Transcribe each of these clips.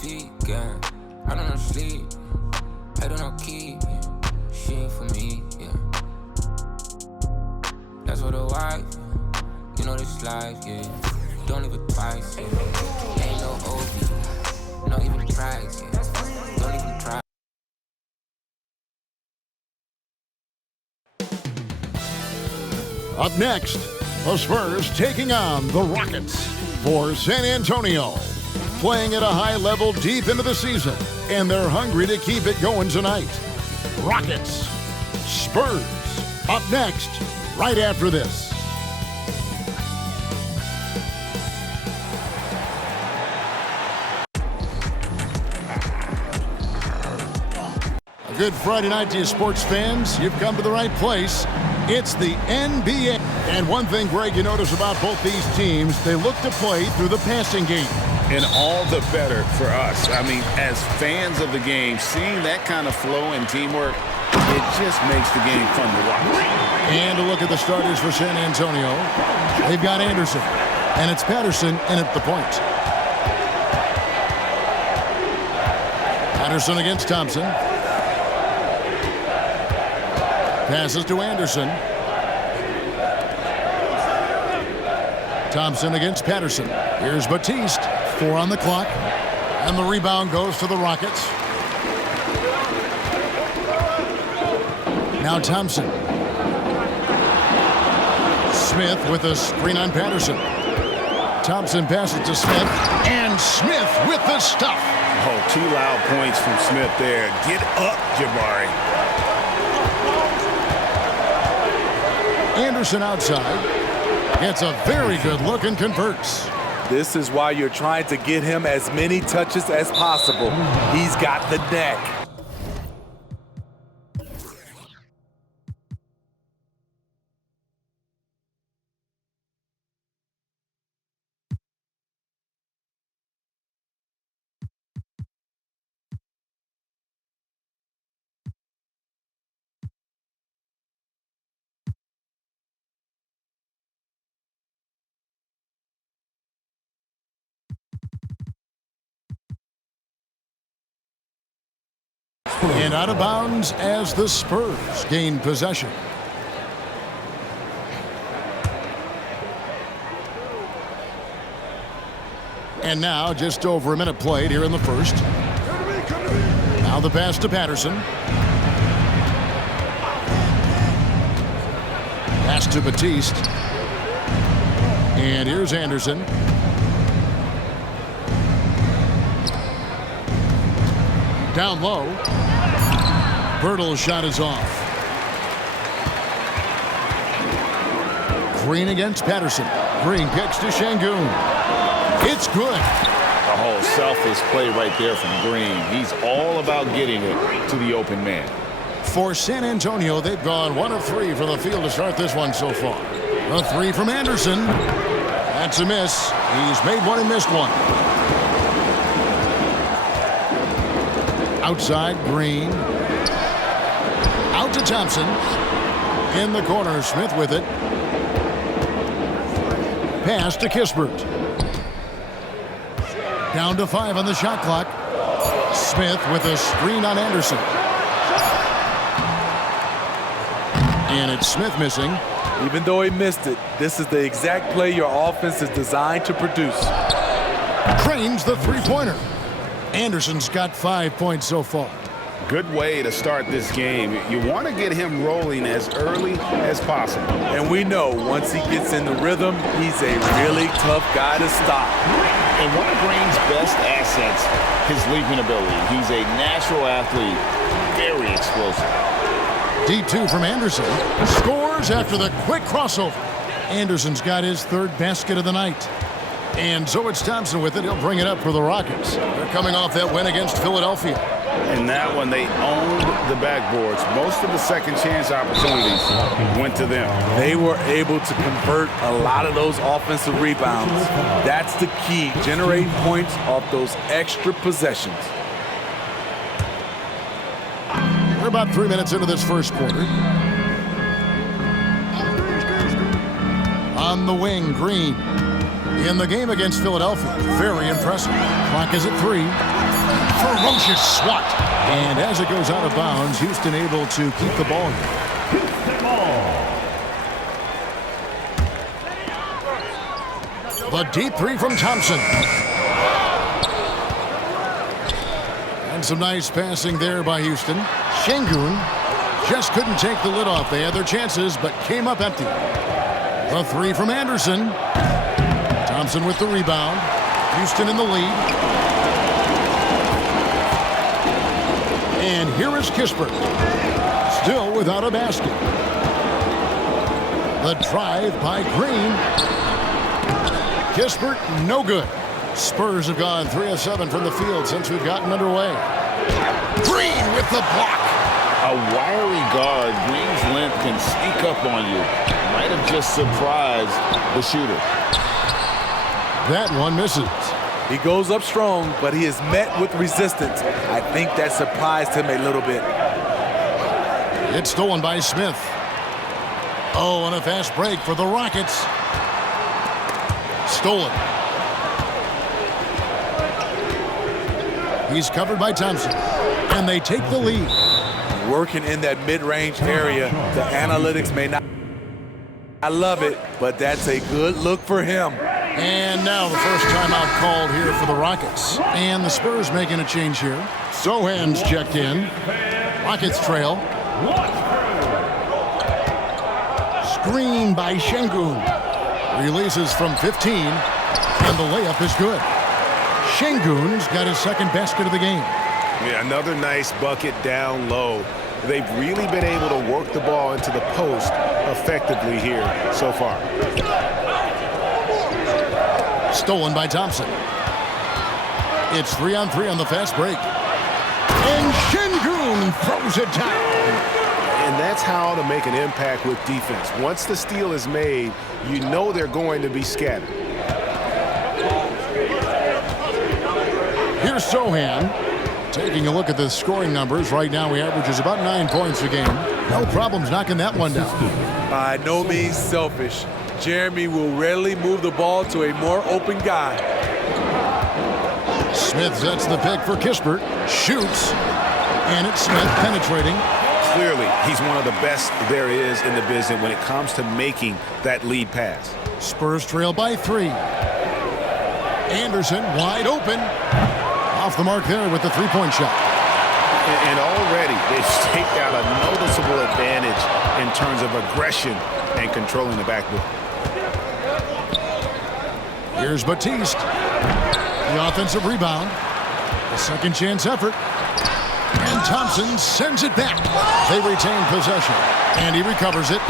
feet, yeah. I don't know sleep, I don't know keep, yeah. She ain't for me, yeah. That's for the wife, you know this life, yeah. Don't leave it twice, yeah. Ain't no OB, not even price, yeah. Don't even try. Up next, the Spurs taking on the Rockets for San Antonio. Playing at a high level deep into the season, and they're hungry to keep it going tonight. Rockets, Spurs, up next, right after this. A good Friday night to you sports fans. You've come to the right place. It's the NBA. And one thing, Greg, you notice about both these teams, they look to play through the passing game. And all the better for us. I mean, as fans of the game, seeing that kind of flow and teamwork, it just makes the game fun to watch. And a look at the starters for San Antonio. They've got Anderson, and it's Patterson in at the point. Patterson against Thompson. Passes to Anderson. Thompson against Patterson. Here's Batiste. 4 on the clock. And the rebound goes to the Rockets. Now Thompson. Smith with a screen on Patterson. Thompson passes to Smith. And Smith with the stuff. Oh, 2 loud points from Smith there. Get up, Jabari. Anderson outside. Gets a very good look and converts. This is why you're trying to get him as many touches as possible. He's got the neck. And out of bounds as the Spurs gain possession. And now just over a minute played here in the first. Now the pass to Patterson. Pass to Batiste. And here's Anderson. Down low. Bertle's shot is off. Green against Patterson. Green kicks to Şengün. It's good. A whole selfless play right there from Green. He's all about getting it to the open man. For San Antonio, they've gone 1 of 3 from the field to start this one so far. A 3 from Anderson. That's a miss. He's made one and missed one. Outside, Green. Out to Thompson. In the corner, Smith with it. Pass to Kispert. Down to 5 on the shot clock. Smith with a screen on Anderson. And it's Smith missing. Even though he missed it, this is the exact play your offense is designed to produce. Cranes the three-pointer. Anderson's got 5 points so far. Good way to start this game. You want to get him rolling as early as possible. And we know once he gets in the rhythm, he's a really tough guy to stop. And one of Green's best assets, his leaping ability. He's a natural athlete, very explosive. D2 from Anderson. Scores after the quick crossover. Anderson's got his 3rd basket of the night. And so it's Thompson with it. He'll bring it up for the Rockets. They're coming off that win against Philadelphia. And that one, they owned the backboards. Most of the second chance opportunities went to them. They were able to convert a lot of those offensive rebounds. That's the key, generating points off those extra possessions. We're about 3 minutes into this first quarter. On the wing, Green. in the game against Philadelphia. Very impressive. Clock is at 3. Ferocious swat. And as it goes out of bounds, Houston able to keep the ball here. The deep 3 from Thompson. And some nice passing there by Houston. Şengün just couldn't take the lid off. They had their chances, but came up empty. The 3 from Anderson. Thompson with the rebound. Houston in the lead. And here is Kispert. Still without a basket. The drive by Green. Kispert, no good. Spurs have gone 3 of 7 from the field since we've gotten underway. Green with the block. A wiry guard, Green's length can sneak up on you. Might have just surprised the shooter. That one misses. He goes up strong, but he is met with resistance. I think that surprised him a little bit. It's stolen by Smith. Oh, and a fast break for the Rockets. Stolen. He's covered by Thompson. And they take the lead. Working in that mid-range area, the analytics may not. I love it, but that's a good look for him. And now the first timeout called here for the Rockets. And the Spurs making a change here. Sohan's checked in. Rockets trail. Screen by Şengün. Releases from 15. And the layup is good. Şengün's got his second basket of the game. Yeah, another nice bucket down low. They've really been able to work the ball into the post effectively here so far. Stolen by Thompson. It's 3-on-3 on the fast break. And Şengün throws it down. And that's how to make an impact with defense. Once the steal is made, you know they're going to be scattered. Here's Sohan. Taking a look at the scoring numbers, right now he averages about 9 points a game. No problems knocking that one down. By no means selfish. Jeremy will rarely move the ball to a more open guy. Smith sets the pick for Kispert. Shoots. And it's Smith penetrating. Clearly, he's one of the best there is in the business when it comes to making that lead pass. Spurs trail by 3. Anderson wide open. Off the mark there with the three-point shot. And already they've staked out a noticeable advantage in terms of aggression and controlling the backboard. Here's Batiste. The offensive rebound. A second chance effort. And Thompson sends it back. They retain possession. And he recovers it.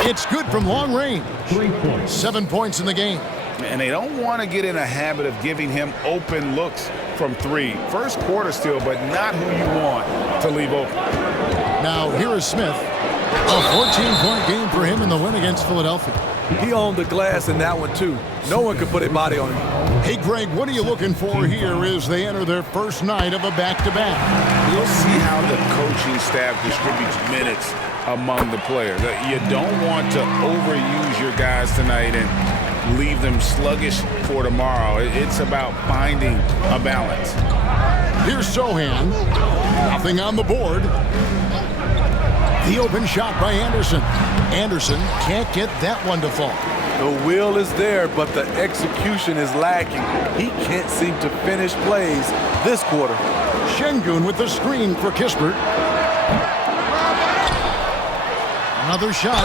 It's good from long range. 3 points. 7 points in the game. And they don't want to get in a habit of giving him open looks from 3. First quarter still, but not who you want to leave open. Now here is Smith. A 14-point game for him in the win against Philadelphia. He owned the glass in that one, too. No one could put a body on him. Hey, Greg, what are you looking for here as they enter their first night of a back-to-back? You'll see how the coaching staff distributes minutes among the players. You don't want to overuse your guys tonight and leave them sluggish for tomorrow. It's about finding a balance. Here's Sohan. Nothing on the board. The open shot by Anderson. Anderson can't get that one to fall. The will is there, but the execution is lacking. He can't seem to finish plays this quarter. Şengün with the screen for Kispert. Another shot.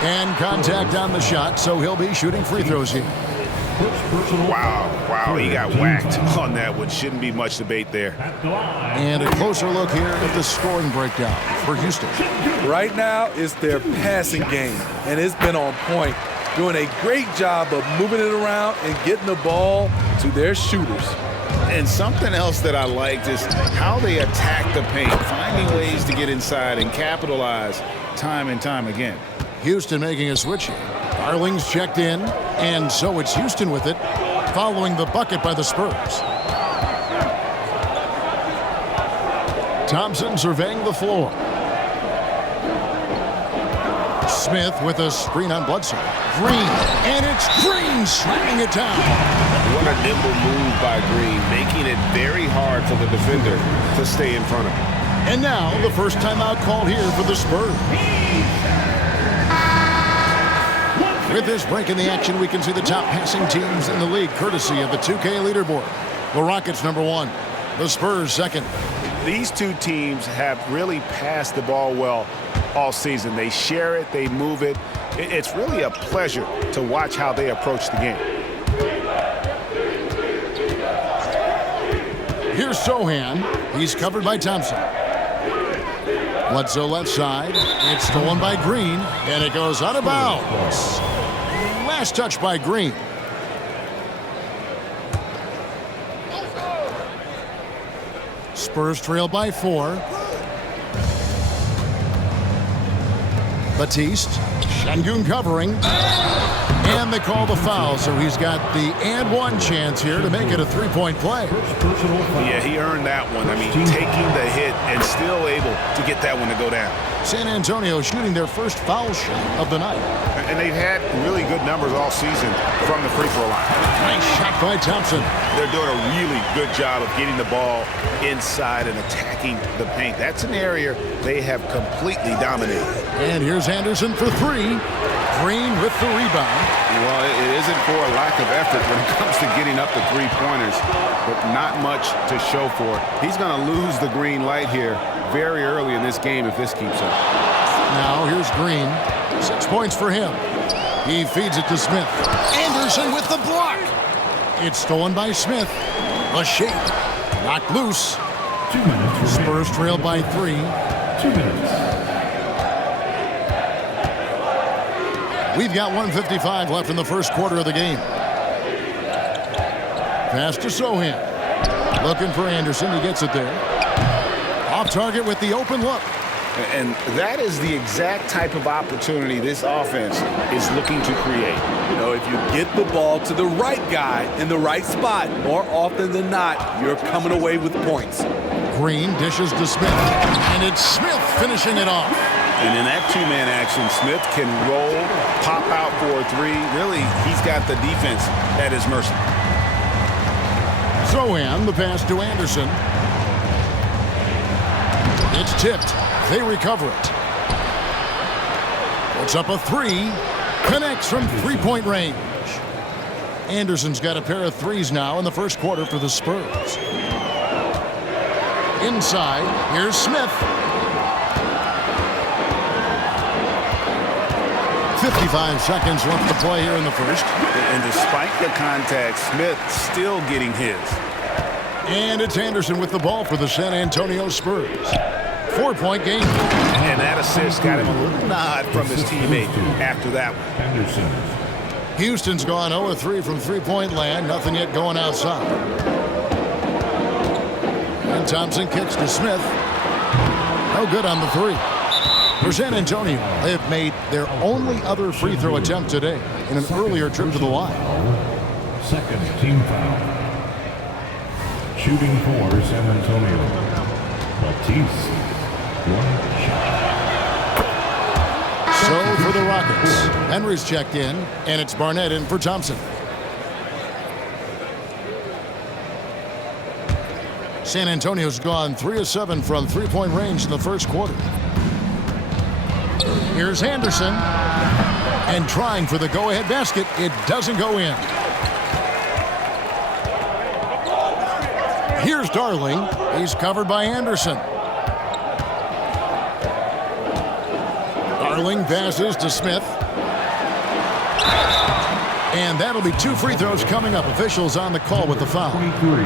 And contact on the shot, so he'll be shooting free throws here. Wow, he got whacked on that one. Shouldn't be much debate there. And a closer look here at the scoring breakdown for Houston. Right now, it's their passing game, and it's been on point. Doing a great job of moving it around and getting the ball to their shooters. And something else that I liked is how they attack the paint, finding ways to get inside and capitalize time and time again. Houston making a switch here. Darling's checked in, and so it's Houston with it, following the bucket by the Spurs. Thompson surveying the floor. Smith with a screen on Bledsoe. Green, and it's Green slamming it down. What a nimble move by Green, making it very hard for the defender to stay in front of him. And now the first timeout called here for the Spurs. With this break in the action, we can see the top passing teams in the league, courtesy of the 2K leaderboard. The Rockets number 1, the Spurs second. These two teams have really passed the ball well all season. They share it, they move it. It's really a pleasure to watch how they approach the game. Here's Sohan. He's covered by Thompson. Bledsoe left side. It's stolen by Green, and it goes out of bounds. Last touch by Green. Spurs trail by 4. Batiste. Şengün covering. And they call the foul, so he's got the and one chance here to make it a three-point play. Yeah, he earned that one. I mean, taking the hit and still able to get that one to go down. San Antonio shooting their first foul shot of the night. And they've had really good numbers all season from the free throw line. Nice shot by Thompson. They're doing a really good job of getting the ball inside and attacking the paint. That's an area they have completely dominated. And here's Anderson for 3. Green with the rebound. Well, it isn't for a lack of effort when it comes to getting up the three-pointers, but not much to show for it. He's going to lose the green light here very early in this game if this keeps up. Now here's Green. 6 points for him. He feeds it to Smith. Anderson with the block. It's stolen by Smith. A shape. Knocked loose. 2 minutes. Spurs trail by 3. 2 minutes. We've got 1:55 left in the first quarter of the game. Pass to Sohan. Looking for Anderson. He gets it there. Off target with the open look. And that is the exact type of opportunity this offense is looking to create. You know, if you get the ball to the right guy in the right spot, more often than not, you're coming away with points. Green dishes to Smith. And it's Smith finishing it off. And in that two-man action, Smith can roll, pop out for a 3. Really, he's got the defense at his mercy. Sohan, the pass to Anderson. It's tipped. They recover it. Puts up a 3. Connects from three-point range. Anderson's got a pair of 3s now in the first quarter for the Spurs. Inside, here's Smith. 55 seconds left to play here in the first. And despite the contact, Smith still getting his. And it's Anderson with the ball for the San Antonio Spurs. 4-point game. And that assist got him a little nod from his teammate after that one. Anderson. Houston's gone 0-3 from three-point land. Nothing yet going outside. And Thompson kicks to Smith. No good on the 3. For San Antonio, they have made their only other free throw attempt today in an earlier trip to the line. Second team foul. Shooting for San Antonio. Batiste. 1 shot. So for the Rockets, Henry's checked in, and it's Barnett in for Thompson. San Antonio's gone 3 of 7 from three-point range in the first quarter. Here's Anderson, and trying for the go-ahead basket. It doesn't go in. Here's Darling. He's covered by Anderson. Darling passes to Smith. And that'll be 2 free throws coming up. Officials on the call with the foul. 23.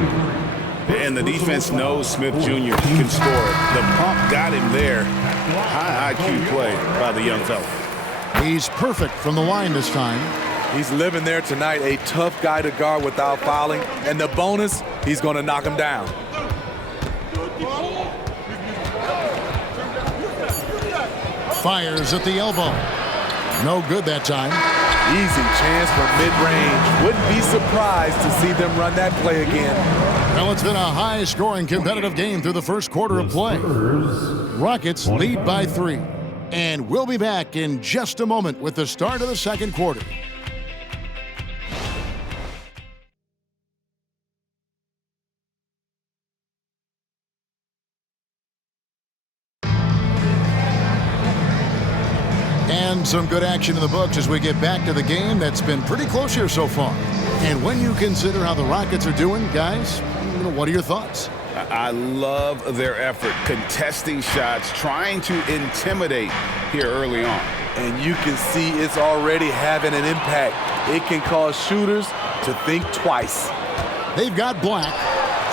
And the defense knows Smith Jr. can score. The pump got him there. High IQ play by the young fella. He's perfect from the line this time. He's living there tonight, a tough guy to guard without fouling. And the bonus, he's going to knock him down. Fires at the elbow. No good that time. Easy chance for mid-range. Wouldn't be surprised to see them run that play again. Well, it's been a high-scoring competitive game through the first quarter of play. Rockets lead by 3. And we'll be back in just a moment with the start of the second quarter. And some good action in the books as we get back to the game that's been pretty close here so far. And when you consider how the Rockets are doing, guys, what are your thoughts? I love their effort, contesting shots, trying to intimidate here early on. And you can see it's already having an impact. It can cause shooters to think twice. They've got Black.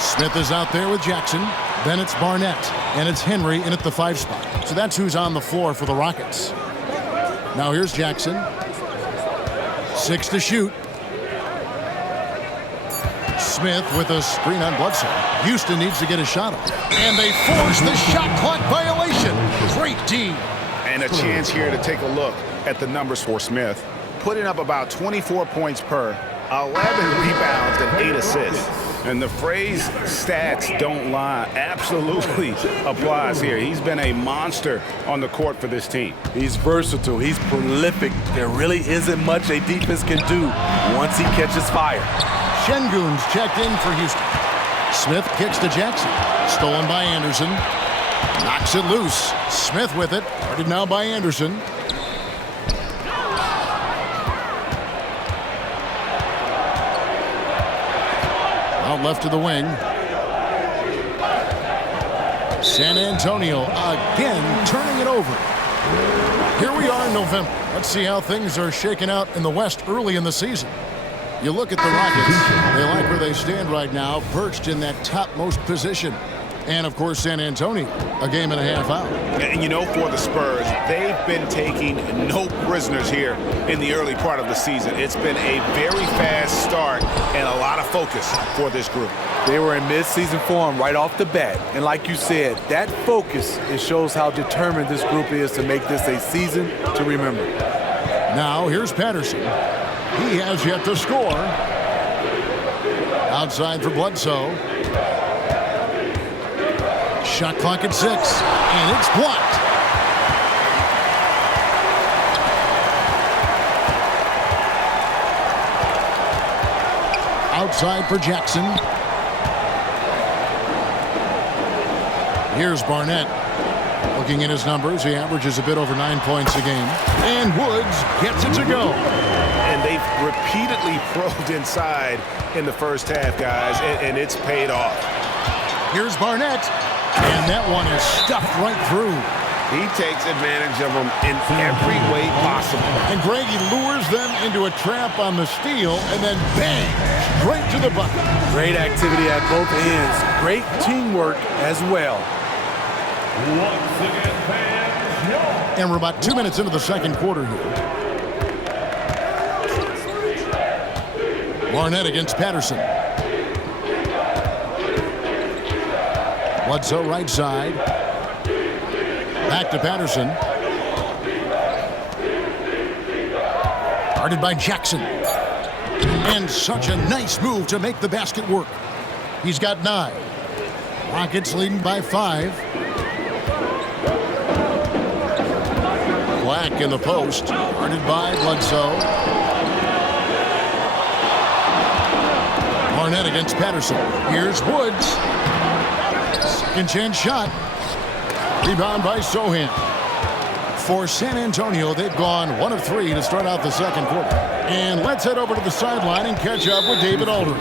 Smith is out there with Jackson. Then it's Barnett. And it's Henry in at the 5 spot. So that's who's on the floor for the Rockets. Now here's Jackson. 6 to shoot. Smith with a screen on Bledsoe. Houston needs to get a shot up. And they force the shot clock violation. Great team. And a chance here to take a look at the numbers for Smith. Putting up about 24 points per, 11 rebounds, and 8 assists. And the phrase stats don't lie absolutely applies here. He's been a monster on the court for this team. He's versatile. He's prolific. There really isn't much a defense can do once he catches fire. Şengün's checked in for Houston. Smith kicks to Jackson. Stolen by Anderson. Knocks it loose. Smith with it. Guarded now by Anderson. Out left to the wing. San Antonio again turning it over. Here we are in November. Let's see how things are shaking out in the West early in the season. You look at the Rockets, they like where they stand right now, perched in that topmost position. And, of course, San Antonio, a game and a half out. And, for the Spurs, they've been taking no prisoners here in the early part of the season. It's been a very fast start and a lot of focus for this group. They were in mid-season form right off the bat. And like you said, that focus, it shows how determined this group is to make this a season to remember. Now, here's Patterson. He has yet to score. Outside for Bledsoe. Shot clock at 6, and it's blocked. Outside for Jackson. Here's Barnett. Looking at his numbers, he averages a bit over 9 points a game. And Woods gets it to go. And they've repeatedly probed inside in the first half, guys, and it's paid off. Here's Barnett. And that one is stuffed right through. He takes advantage of them in every way possible. And Greg, he lures them into a trap on the steal, and then bang, straight to the bucket. Great activity at both ends. Great teamwork as well. And we're about 2 minutes into the second quarter here. Barnett against Patterson. Bledsoe right side. Back to Patterson. Guarded by Jackson. And such a nice move to make the basket work. He's got 9. Rockets leading by 5. Black in the post. Guarded by Bledsoe. Barnett against Patterson. Here's Woods. Second chance shot. Rebound by Sohan. For San Antonio, they've gone 1 of 3 to start out the second quarter. And let's head over to the sideline and catch up with David Aldridge.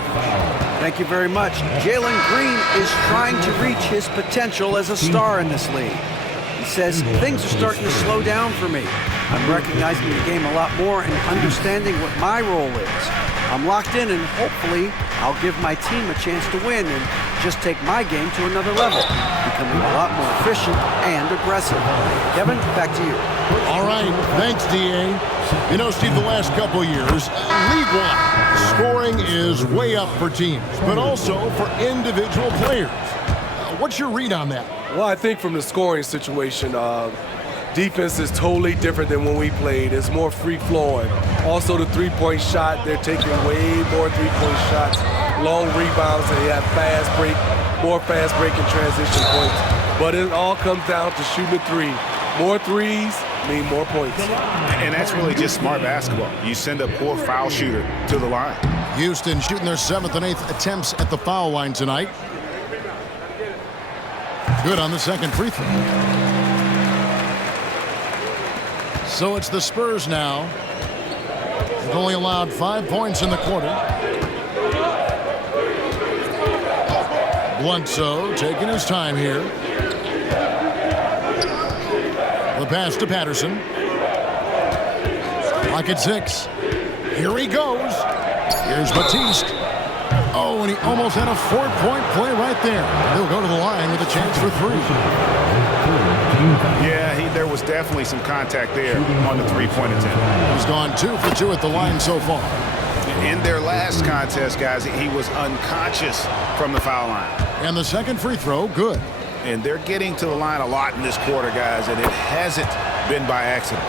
Thank you very much. Jalen Green is trying to reach his potential as a star in this league. He says, things are starting to slow down for me. I'm recognizing the game a lot more and understanding what my role is. I'm locked in, and hopefully I'll give my team a chance to win and just take my game to another level, becoming a lot more efficient and aggressive. Kevin, back to you. All right, thanks, D.A. Steve, the last couple years, league-wide, scoring is way up for teams, but also for individual players. What's your read on that? Well, I think from the scoring situation, defense is totally different than when we played. It's more free-flowing. Also, the three-point shot, they're taking way more three-point shots, long rebounds, and they have more fast break and transition points. But it all comes down to shooting the three. More threes, mean more points. And that's really just smart basketball. You send a poor foul shooter to the line. Houston shooting their 7th and 8th attempts at the foul line tonight. Good on the second free throw. So it's the Spurs now. They've only allowed 5 points in the quarter. Bledsoe taking his time here. The pass to Patterson. Clock at 6. Here he goes. Here's Batiste. Oh, and he almost had a 4-point play right there. He'll go to the line with a chance for 3. Yeah, there was definitely some contact there on the three-point attempt. He's gone 2 for 2 at the line so far. In their last contest, guys, he was unconscious from the foul line. And the second free throw, good. And they're getting to the line a lot in this quarter, guys, and it hasn't been by accident.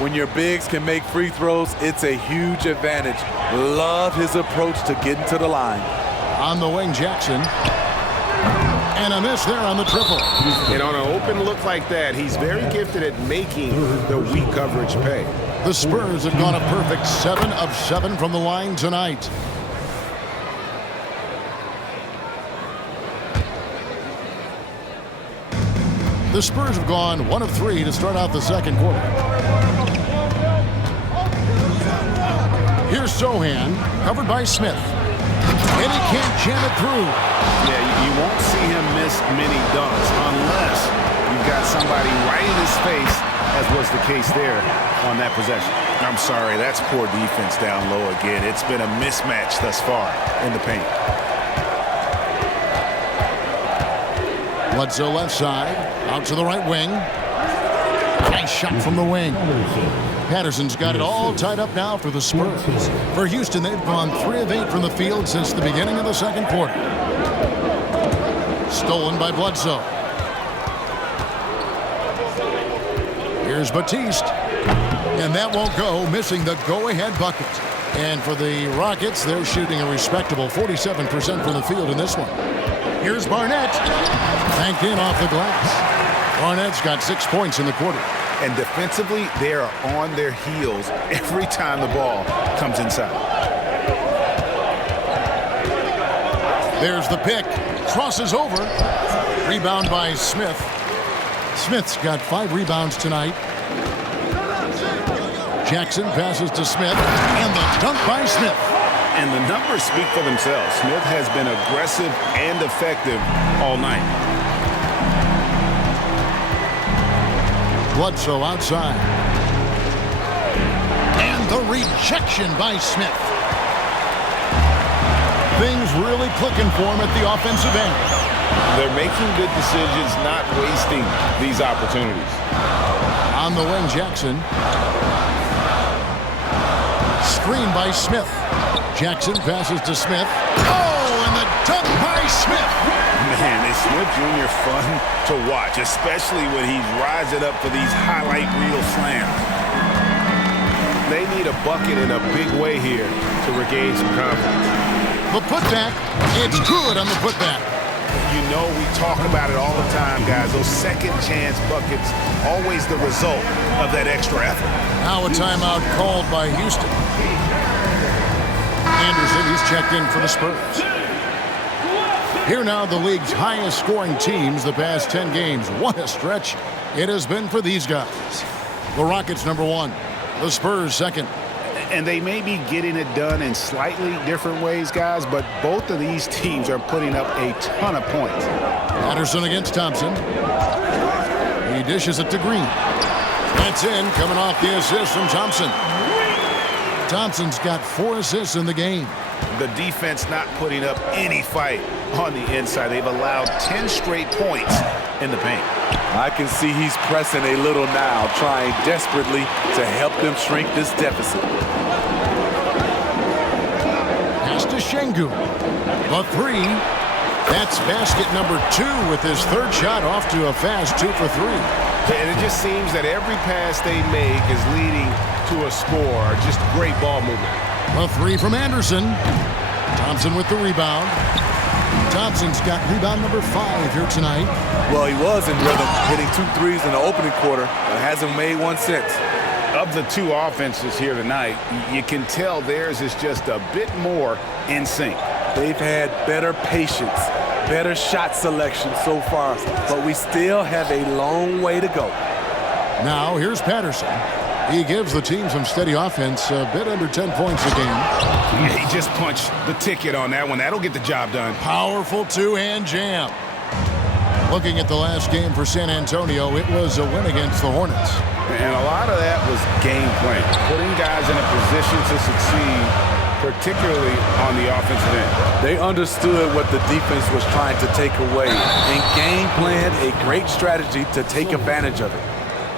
When your bigs can make free throws, it's a huge advantage. Love his approach to getting to the line. On the wing, Jackson. And a miss there on the triple. And on an open look like that, he's very gifted at making the weak coverage pay. The Spurs have gone a perfect 7 of 7 from the line tonight. The Spurs have gone 1 of 3 to start out the second quarter. Here's Sohan, covered by Smith. And he can't jam it through. Yeah, you won't see him miss many dunks unless you've got somebody right in his face, as was the case there on that possession. I'm sorry, that's poor defense down low again. It's been a mismatch thus far in the paint. Bledsoe left side, out to the right wing. Nice shot from the wing. Patterson's got it all tied up now for the Spurs. For Houston, they've gone 3 of 8 from the field since the beginning of the second quarter. Stolen by Bledsoe. Here's Batiste. And that won't go, missing the go-ahead bucket. And for the Rockets, they're shooting a respectable 47% from the field in this one. Here's Barnett. Banked in off the glass. Barnett's got 6 points in the quarter. And defensively, they are on their heels every time the ball comes inside. There's the pick. Crosses over. Rebound by Smith. Smith's got 5 rebounds tonight. Jackson passes to Smith. And the dunk by Smith. And the numbers speak for themselves. Smith has been aggressive and effective all night. Bledsoe outside. And the rejection by Smith. Things really clicking for him at the offensive end. They're making good decisions, not wasting these opportunities. On the wing, Jackson. Screen by Smith. Jackson passes to Smith. Oh, and the dunk by Smith. Man, is Smith Jr. fun to watch, especially when he's rising up for these highlight reel slams. They need a bucket in a big way here to regain some confidence. The putback, it's good on the putback. You know we talk about it all the time, guys. Those second chance buckets, always the result of that extra effort. Now a timeout called by Houston. Anderson, he's checked in for the Spurs. Here now, the league's highest scoring teams the past 10 games. What a stretch it has been for these guys. The Rockets number 1, the Spurs second. And they may be getting it done in slightly different ways, guys, but both of these teams are putting up a ton of points. Patterson against Thompson. He dishes it to Green. That's in, coming off the assist from Thompson. Thompson's got 4 assists in the game. The defense not putting up any fight on the inside. They've allowed 10 straight points in the paint. I can see he's pressing a little now, trying desperately to help them shrink this deficit. Pass to Şengün. The 3. That's basket number 2 with his 3rd shot off to a fast 2 for 3. And it just seems that every pass they make is leading to a score. Just great ball movement. A 3 from Anderson. Thompson with the rebound. Thompson's got rebound number 5 here tonight. Well, he was in rhythm, hitting 2 threes in the opening quarter, but hasn't made one since. Of the two offenses here tonight, you can tell theirs is just a bit more in sync. They've had better patience, better shot selection so far, but we still have a long way to go. Now here's Patterson. He gives the team some steady offense, a bit under 10 points a game. Yeah, he just punched the ticket on that one. That'll get the job done. Powerful two-hand jam. Looking at the last game for San Antonio, it was a win against the Hornets. And a lot of that was game plan, putting guys in a position to succeed, particularly on the offensive end. They understood what the defense was trying to take away and game planned a great strategy to take advantage of it.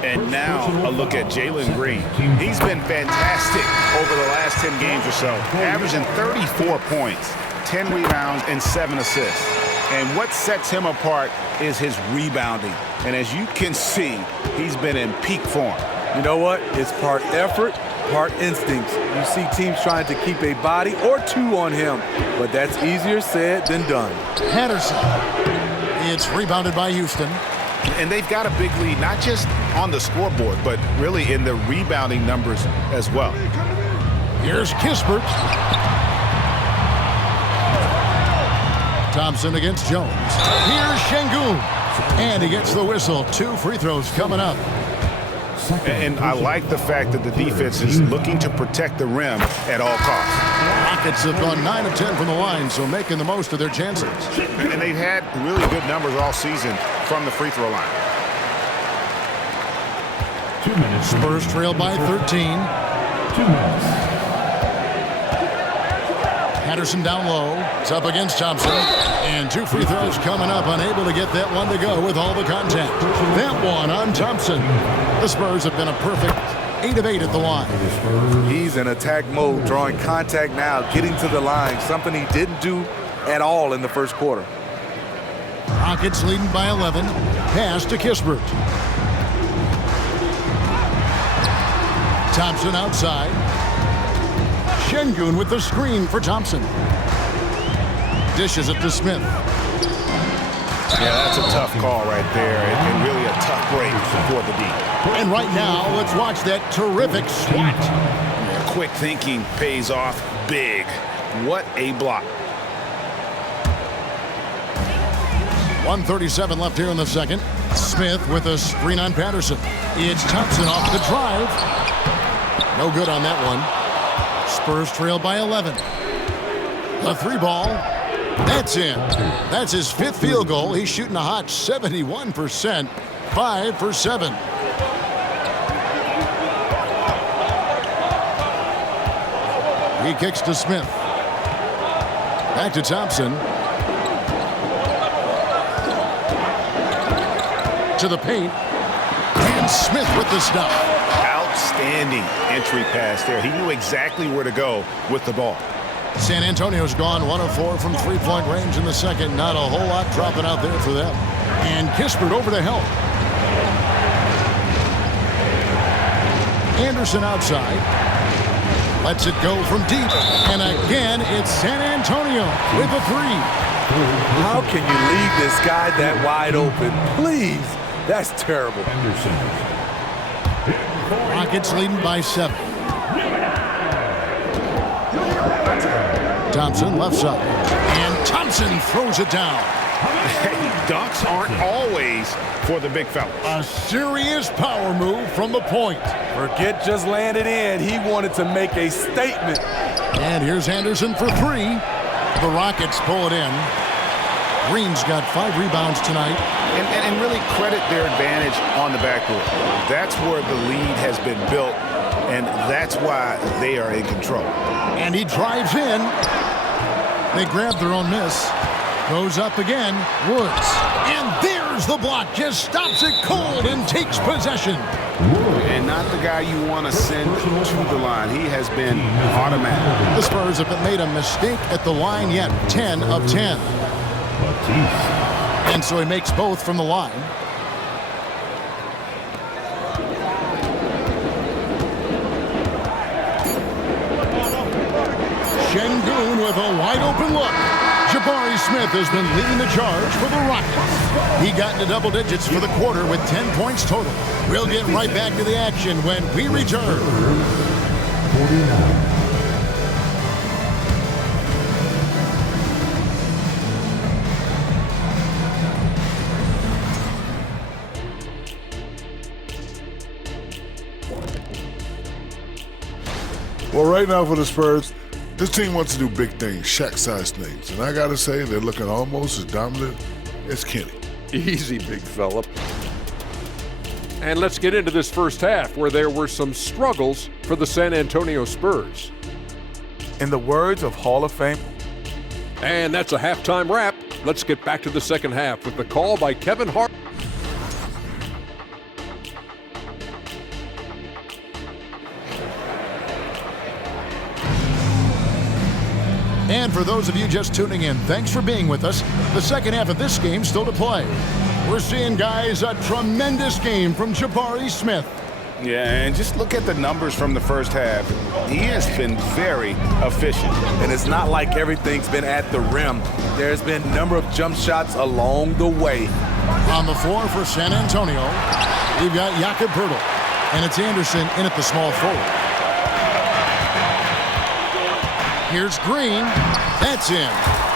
And now a look at Jalen Green. He's been fantastic over the last 10 games or so, averaging 34 points, 10 rebounds, and 7 assists. And what sets him apart is his rebounding. And as you can see, he's been in peak form. You know what? It's part effort, part instincts. You see teams trying to keep a body or two on him, but that's easier said than done. Patterson. It's rebounded by Houston. And they've got a big lead, not just on the scoreboard, but really in the rebounding numbers as well. Here's Kispert. Thompson against Jones. Here's Şengün. And he gets the whistle. 2 free throws coming up. And I like the fact that the defense is looking to protect the rim at all costs. Rockets have gone 9 of 10 from the line, so making the most of their chances. And they've had really good numbers all season from the free throw line. 2 minutes. Spurs trail by 13. 2 minutes. Patterson down low. It's up against Thompson. And 2 free throws coming up. Unable to get that one to go with all the contact. That one on Thompson. The Spurs have been a perfect 8 of 8 at the line. He's in attack mode, drawing contact now, getting to the line, something he didn't do at all in the first quarter. Rockets leading by 11. Pass to Kispert. Thompson outside. Şengün with the screen for Thompson. Dishes it to Smith. Yeah, that's a tough call right there, and really a tough break for the D. And right now, let's watch that terrific swat. Yeah, quick thinking pays off big. What a block. 1:37 left here in the second. Smith with a screen on Patterson. It's Thompson off the drive. No good on that one. Spurs trail by 11. The 3 ball. That's in. That's his 5th field goal. He's shooting a hot 71%. 5 for 7. He kicks to Smith. Back to Thompson. To the paint. And Smith with the stop. Outstanding entry pass there. He knew exactly where to go with the ball. San Antonio's gone 1 of 4 from 3-point range in the second. Not a whole lot dropping out there for them. And Kispert over to help. Anderson outside. Lets it go from deep. And again, it's San Antonio with a 3. How can you leave this guy that wide open? Please. That's terrible. Anderson. Rockets leading by 7. Thompson left side. And Thompson throws it down. Hey, dunks aren't always for the big fella. A serious power move from the point. Forget just landed in. He wanted to make a statement. And here's Anderson for 3. The Rockets pull it in. Green's got 5 rebounds tonight. And really credit their advantage on the backboard. That's where the lead has been built, and that's why they are in control. And he drives in. They grab their own miss. Goes up again. Woods. And there's the block. Just stops it cold and takes possession. And not the guy you want to send to the line. He has been automatic. The Spurs haven't made a mistake at the line yet. 10 of 10. And so he makes both from the line. Şengün with a wide open look. Jabari Smith has been leading the charge for the Rockets. He got into double digits for the quarter with 10 points total. We'll get right back to the action when we return. 49. Well, right now for the Spurs, this team wants to do big things, Shaq-sized things. And I got to say, they're looking almost as dominant as Kenny. Easy, big fella. And let's get into this first half where there were some struggles for the San Antonio Spurs. In the words of Hall of Fame. And that's a halftime wrap. Let's get back to the second half with the call by Kevin Hart. And for those of you just tuning in, thanks for being with us. The second half of this game still to play. We're seeing, guys, a tremendous game from Jabari Smith. Yeah, and just look at the numbers from the first half. He has been very efficient. And it's not like everything's been at the rim. There's been a number of jump shots along the way. On the floor for San Antonio, we've got Jakob Poeltl, and it's Anderson in at the small forward. Here's Green. That's in.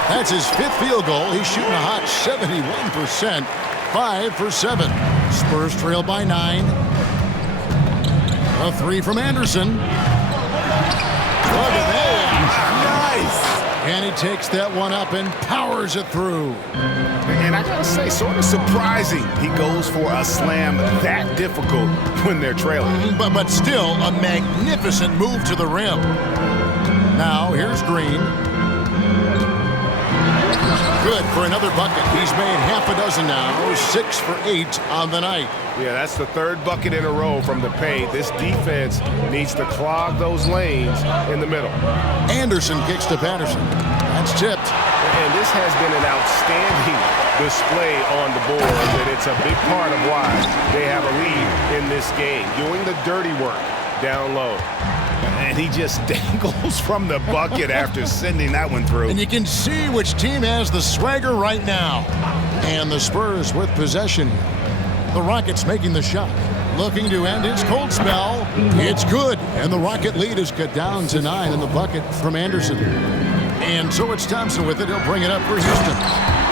That's his fifth field goal. He's shooting a hot 71%. 5 for 7. Spurs trail by 9. A three from Anderson. Look at that. Nice. And he takes that one up and powers it through. And I gotta say, sort of surprising he goes for a slam that difficult when they're trailing. But still a magnificent move to the rim. Now, here's Green. Good for another bucket. He's made half a dozen now, 6 for 8 on the night. Yeah, that's the third bucket in a row from the paint. This defense needs to clog those lanes in the middle. Anderson kicks to Patterson. That's tipped. And this has been an outstanding display on the board, and it's a big part of why they have a lead in this game, doing the dirty work down low. And he just dangles from the bucket after sending that one through. And you can see which team has the swagger right now. And the Spurs with possession. The Rockets making the shot. Looking to end his cold spell. It's good. And the Rocket lead is cut down to 9 in the bucket from Anderson. And so it's Thompson with it. He'll bring it up for Houston.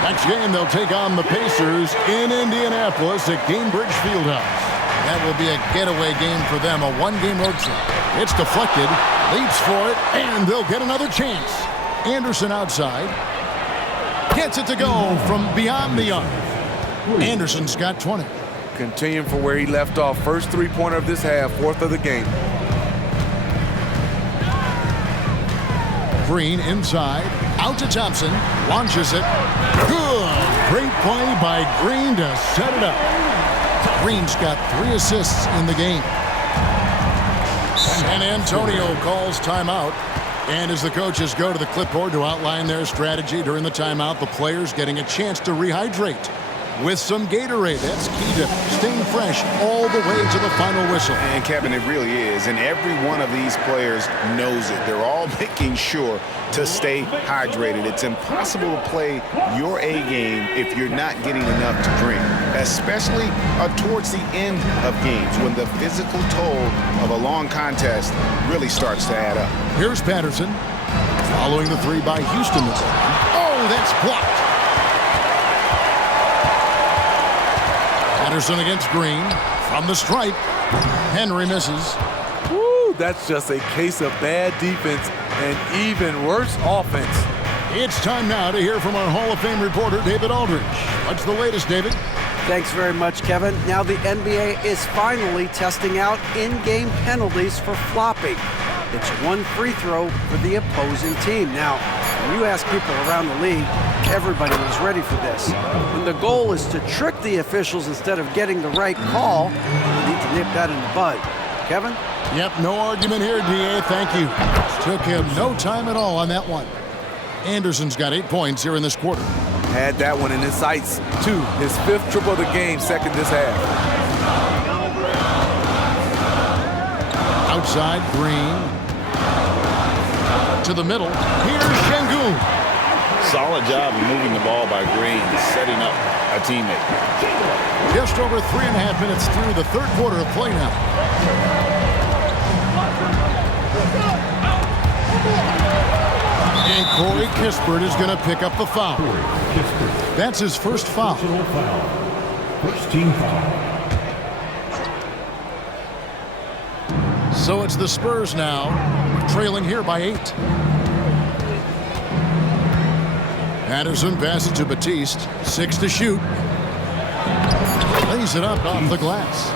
Next game, they'll take on the Pacers in Indianapolis at Gainbridge Fieldhouse. That will be a getaway game for them, a one-game road trip. It's deflected, leaps for it, and they'll get another chance. Anderson outside. Gets it to go from beyond the arc. Anderson's got 20. Continuing from where he left off. First three-pointer of this half, fourth of the game. Green inside, out to Thompson, launches it. Good. Great play by Green to set it up. Green's got 3 assists in the game. San Antonio calls timeout. And as the coaches go to the clipboard to outline their strategy during the timeout, the players getting a chance to rehydrate with some Gatorade. That's key to staying fresh all the way to the final whistle. And Kevin, it really is. And every one of these players knows it. They're all making sure to stay hydrated. It's impossible to play your A game if you're not getting enough to drink, especially towards the end of games when the physical toll of a long contest really starts to add up. Here's Patterson following the 3 by Houston. Oh, that's blocked. Patterson against Green from the stripe. Henry misses. Woo, that's just a case of bad defense and even worse offense. It's time now to hear from our Hall of Fame reporter, David Aldridge. What's the latest, David? Thanks very much, Kevin. Now the NBA is finally testing out in-game penalties for flopping. It's 1 free throw for the opposing team. Now, when you ask people around the league, everybody was ready for this. When the goal is to trick the officials instead of getting the right call, you need to nip that in the bud. Kevin? Yep, no argument here, DA. Thank you. Took him no time at all on that one. Anderson's got 8 points here in this quarter. Had that one in his sights, too. His 5th triple of the game, second this half. Outside, Green. To the middle. Here's Şengün. Solid job of moving the ball by Green, setting up a teammate. Just over 3.5 minutes through the third quarter of play now. And Corey Kispert is going to pick up the foul. That's his first foul. First team foul. So it's the Spurs now, trailing here by 8. Patterson passes to Batiste. 6 to shoot. Lays it up off the glass.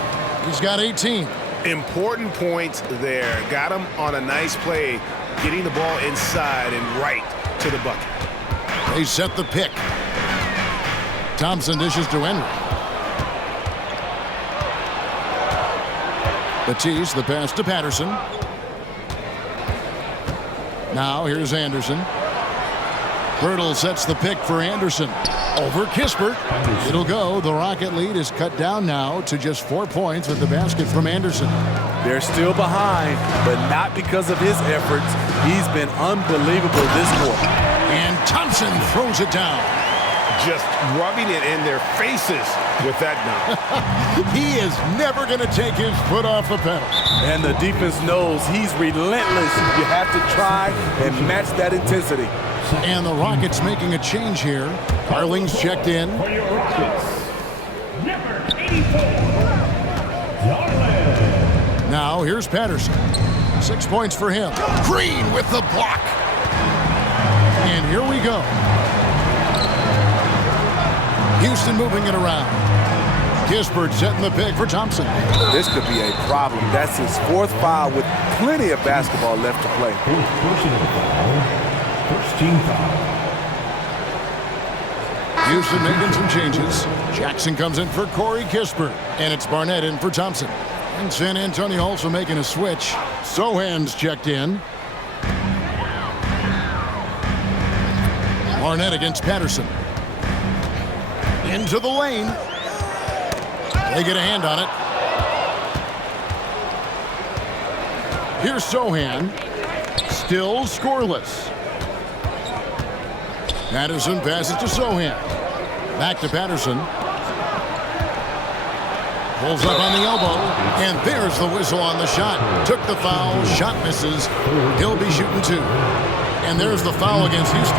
He's got 18. Important points there. Got him on a nice play, getting the ball inside and right to the bucket. They set the pick. Thompson dishes to Henry. Batiste, the pass to Patterson. Now here's Anderson. Birtle sets the pick for Anderson. Over Kispert. It'll go. The Rocket lead is cut down now to just 4 points with the basket from Anderson. They're still behind, but not because of his efforts. He's been unbelievable this quarter. And Thompson throws it down. Just rubbing it in their faces with that dunk. He is never going to take his foot off the pedal. And the defense knows he's relentless. You have to try and match that intensity. And the Rockets making a change here. Darling's checked in. For your Rockets, number 84, Darling. Now here's Patterson. 6 points for him. Green with the block. And here we go. Houston moving it around. Kispert setting the pick for Thompson. This could be a problem. That's his 4th foul with plenty of basketball left to play. Fourth personal foul. First team foul. Houston making some changes. Jackson comes in for Corey Kispert. And it's Barnett in for Thompson. And San Antonio also making a switch. Sohan's checked in. Barnett against Patterson. Into the lane. They get a hand on it. Here's Sohan. Still scoreless. Patterson passes to Sohan. Back to Patterson. Pulls up on the elbow. And there's the whistle on the shot. Took the foul. Shot misses. He'll be shooting 2. And there's the foul against Houston.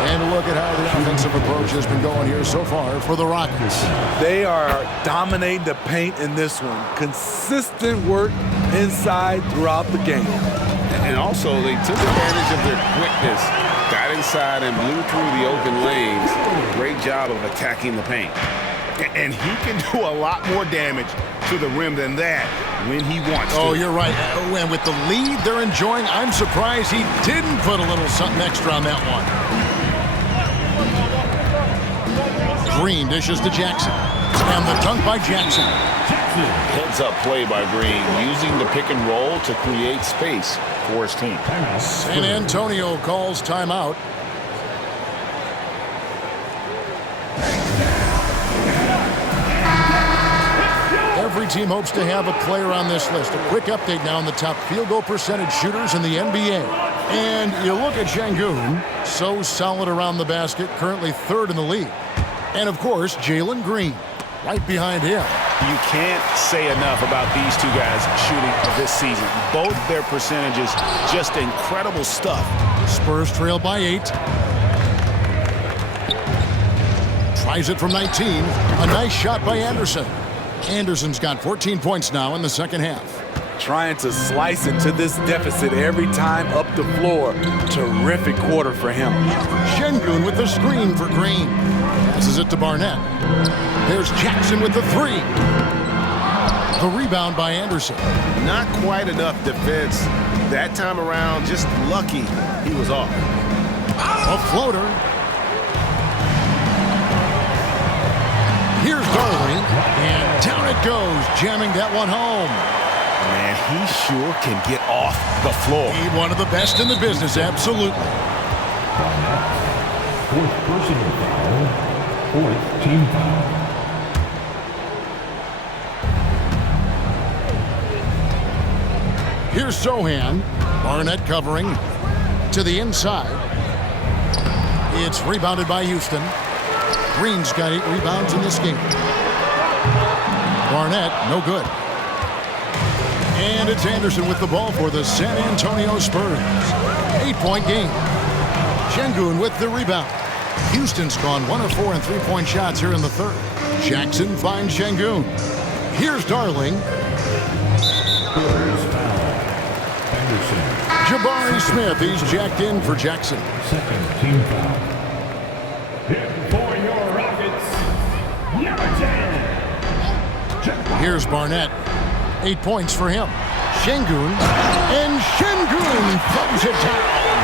And look at how the offensive approach has been going here so far for the Rockets. They are dominating the paint in this one. Consistent work inside throughout the game. And also, they took advantage of their quickness, got inside and blew through the open lanes. Great job of attacking the paint. And he can do a lot more damage to the rim than that when he wants to. Oh, you're right. And with the lead they're enjoying, I'm surprised he didn't put a little something extra on that one. Green dishes to Jackson. And the dunk by Jackson. Heads-up play by Green, using the pick and roll to create space for his team. San Antonio calls timeout. Every team hopes to have a player on this list. A quick update now on the top field goal percentage shooters in the NBA. And you look at Şengün, so solid around the basket, currently 3rd in the league. And, of course, Jalen Green, right behind him. You can't say enough about these two guys shooting this season. Both their percentages, just incredible stuff. Spurs trail by 8. Tries it from 19. A nice shot by Anderson. Anderson's got 14 points now in the second half. Trying to slice into this deficit every time up the floor. Terrific quarter for him. Şengün with the screen for Green. Passes it to Barnett. There's Jackson with the 3. The rebound by Anderson. Not quite enough defense that time around. Just lucky he was off. A floater. Here's Darling. And down it goes, jamming that one home. Man, he sure can get off the floor. He's one of the best in the business, absolutely. Barnett. 4th personal foul. 4th team foul. Here's Sohan. Barnett covering to the inside. It's rebounded by Houston. Green's got 8 rebounds in this game. Barnett, no good. And it's Anderson with the ball for the San Antonio Spurs. 8-point game. Şengün with the rebound. Houston's gone 1 of 4 in three-point shots here in the third. Jackson finds Şengün. Here's Darling. Jabari Smith, he's jacked in for Jackson. Second team foul. For your Rockets, number 10. Here's Barnett. 8 points for him. Şengün, and Şengün throws it down.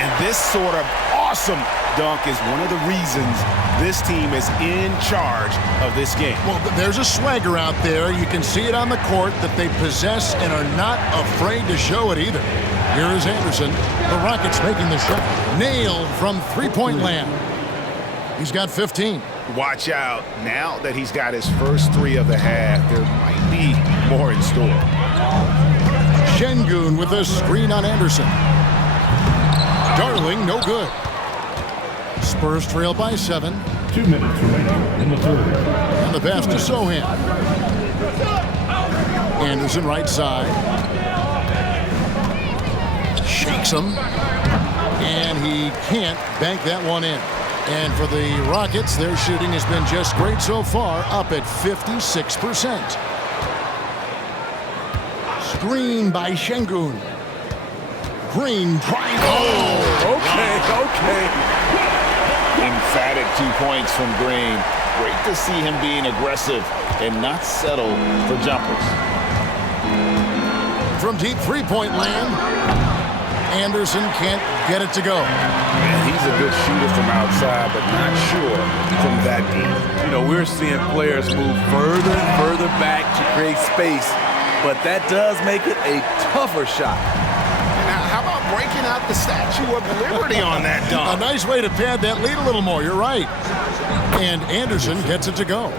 And this sort of awesome dunk is one of the reasons this team is in charge of this game. Well, there's a swagger out there. You can see it on the court that they possess and are not afraid to show it either. Here is Anderson. The Rockets making the shot. Nailed from three-point land. He's got 15. Watch out. Now that he's got his first 3 of the half, there might be more in store. Şengün with a screen on Anderson. Darling, no good. Spurs trail by 7. 2 minutes remaining in the third. And the pass to Sohan. Anderson right side. Shakes him. And he can't bank that one in. And for the Rockets, their shooting has been just great so far, up at 56%. Screen by Şengün. Green drive. Oh, okay. Emphatic 2 points from Green. Great to see him being aggressive and not settle for jumpers. From deep three-point land, Anderson can't get it to go. Man, he's a good shooter from outside, but not sure from that deep. You know, we're seeing players move further and further back to create space, but that does make it a tougher shot. Now, how about breaking out the Statue of Liberty on that dunk? A nice way to pad that lead a little more. You're right. And Anderson gets it to go.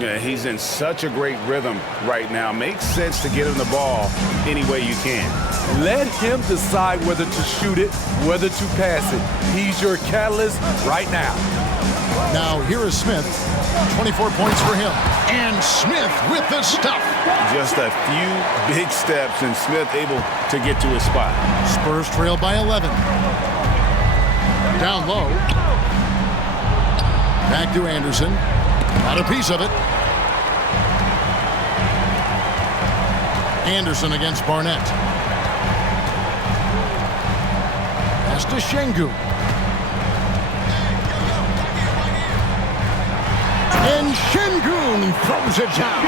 Yeah, he's in such a great rhythm right now. Makes sense to get him the ball any way you can. Let him decide whether to shoot it, whether to pass it. He's your catalyst right now. Now, here is Smith. 24 points for him. And Smith with the stuff. Just a few big steps, and Smith able to get to his spot. Spurs trail by 11. Down low. Back to Anderson. Got a piece of it. Anderson against Barnett. Pass to Şengün. And Şengün throws it down.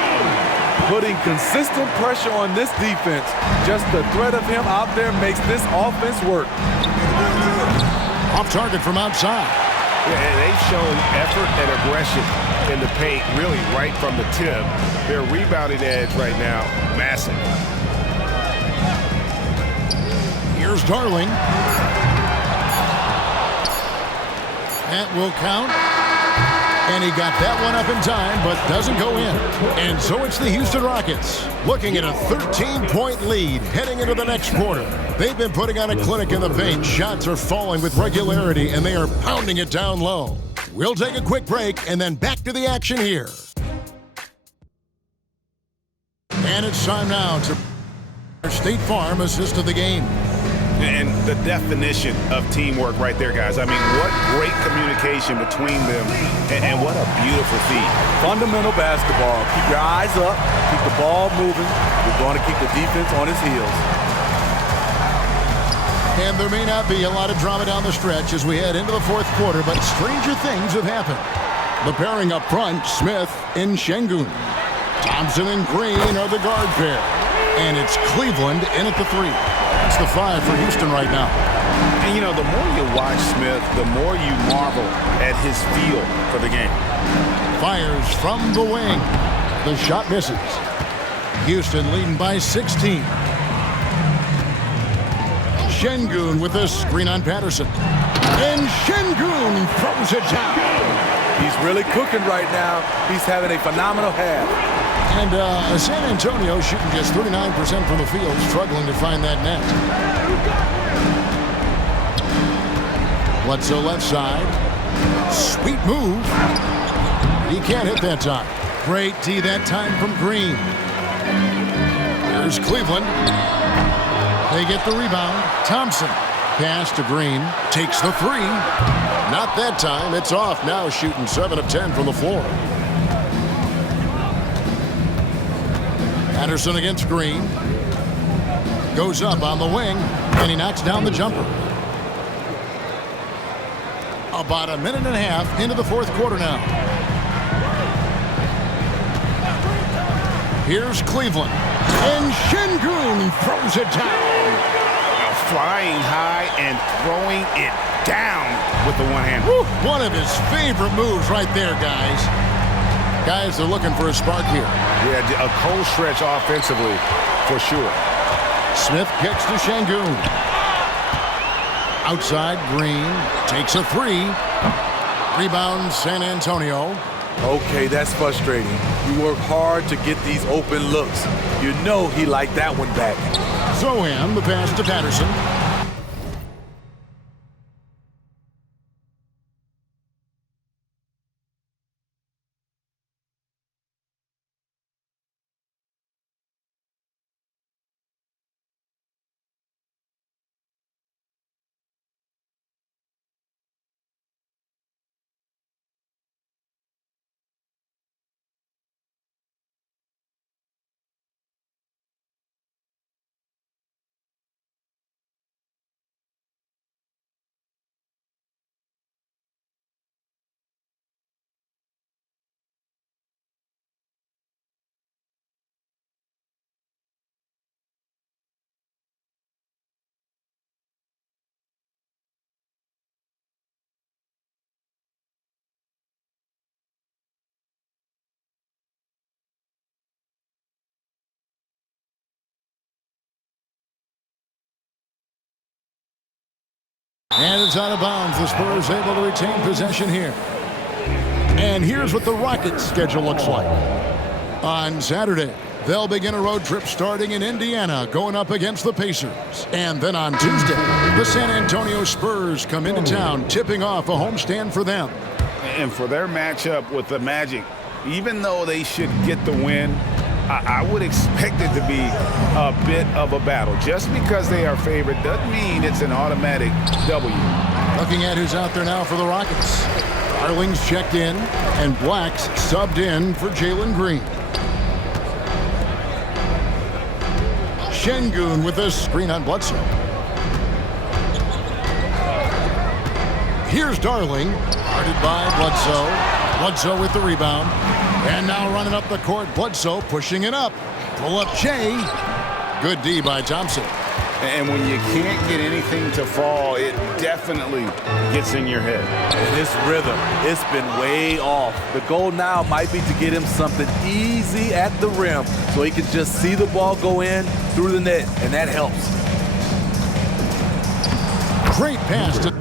Putting consistent pressure on this defense. Just the threat of him out there makes this offense work. Off target from outside. Yeah, they've shown effort and aggression in the paint, really right from the tip. Their rebounding edge right now, massive. Here's Darling. That will count. And he got that one up in time, but doesn't go in. And so it's the Houston Rockets looking at a 13-point lead heading into the next quarter. They've been putting on a clinic in the paint. Shots are falling with regularity, and they are pounding it down low. We'll take a quick break and then back to the action here. And it's time now to State Farm assist of the game. And the definition of teamwork right there, guys. I mean, what great communication between them, and what a beautiful feat. Fundamental basketball. Keep your eyes up, keep the ball moving. We're going to keep the defense on its heels. And there may not be a lot of drama down the stretch as we head into the fourth quarter, but stranger things have happened. The pairing up front, Smith and Şengün. Thompson and Green are the guard pair. And it's Cleveland in at the 3. That's the 5 for Houston right now. And, you know, the more you watch Smith, the more you marvel at his feel for the game. Fires from the wing. The shot misses. Houston leading by 16. Şengün with a screen on Patterson. And Şengün throws it down. He's really cooking right now. He's having a phenomenal half. And San Antonio shooting just 39% from the field, struggling to find that net. Bledsoe left side. Sweet move. He can't hit that time. Great D that time from Green. Here's Cleveland. They get the rebound. Thompson. Pass to Green. Takes the three. Not that time. It's off. Now shooting 7 of 10 from the floor. Patterson against Green. Goes up on the wing. And he knocks down the jumper. About a minute and a half into the fourth quarter now. Here's Cleveland. And Şengün throws it down. Flying high and throwing it down with the one hand. Woo, one of his favorite moves right there, guys. Guys, they're looking for a spark here. Yeah, a cold stretch offensively, for sure. Smith kicks to Şengün. Outside, Green takes a three. Rebound, San Antonio. Okay, that's frustrating. You work hard to get these open looks. You know he liked that one back. Zohan, the pass to Patterson. And it's out of bounds. The Spurs able to retain possession here. And here's what the Rockets' schedule looks like. On Saturday, they'll begin a road trip starting in Indiana, going up against the Pacers. And then on Tuesday, the San Antonio Spurs come into town, tipping off a homestand for them. And for their matchup with the Magic, even though they should get the win, I would expect it to be a bit of a battle. Just because they are favored doesn't mean it's an automatic W. Looking at who's out there now for the Rockets. Darling's checked in, and Black's subbed in for Jalen Green. Şengün with a screen on Bledsoe. Here's Darling, guarded by Bledsoe. Bledsoe with the rebound. And now running up the court, Bledsoe pushing it up. Pull up Jay. Good D by Thompson. And when you can't get anything to fall, it definitely gets in your head. And his rhythm, it's been way off. The goal now might be to get him something easy at the rim so he can just see the ball go in through the net, and that helps. Great pass to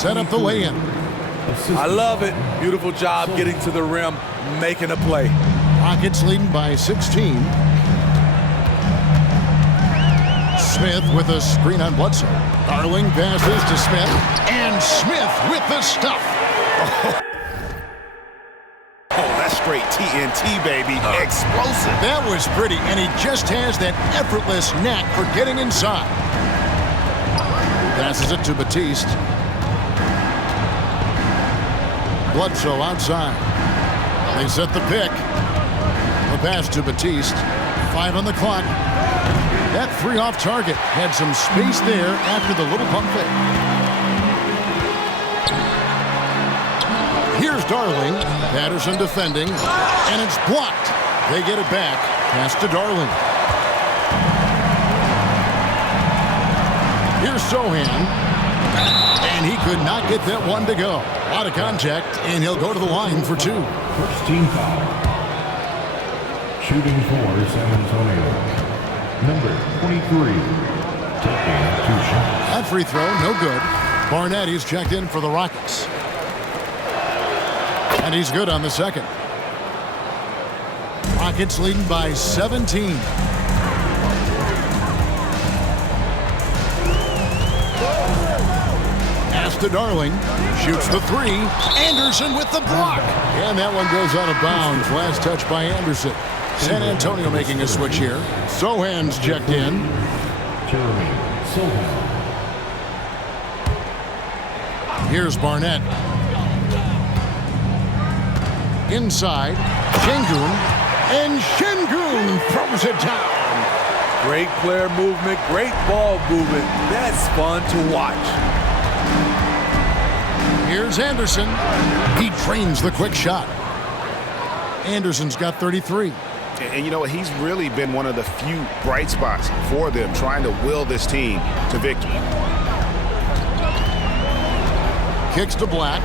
set up the lay-in. I love it. Beautiful job getting to the rim, making a play. Rockets leading by 16. Smith with a screen on Bledsoe. Darling passes to Smith, and Smith with the stuff. Oh, that's straight TNT, baby. Explosive. That was pretty, and he just has that effortless knack for getting inside. Passes it to Batiste. Bledsoe outside. They set the pick. The pass to Batiste. 5 on the clock. That 3 off target had some space there after the little pump fake. Here's Darling. Patterson defending, and it's blocked. They get it back. Pass to Darling. Here's Sohan, and he could not get that one to go. Out of contact, and he'll go to the line for 2. First team foul. Shooting for San Antonio. Number 23. Taking 2 shots. That free throw, no good. Barnett, he's checked in for the Rockets. And he's good on the second. Rockets leading by 17. Pass to Darling. Shoots the 3. Anderson with the block. And that one goes out of bounds. Last touch by Anderson. San Antonio making a switch here. Sohan's checked in. Jeremy Sohan. Here's Barnett. Inside. Şengün. And Şengün throws it down. Great player movement, great ball movement. That's fun to watch. Here's Anderson. He drains the quick shot. Anderson's got 33. And you know what? He's really been one of the few bright spots for them, trying to will this team to victory. Kicks to Black.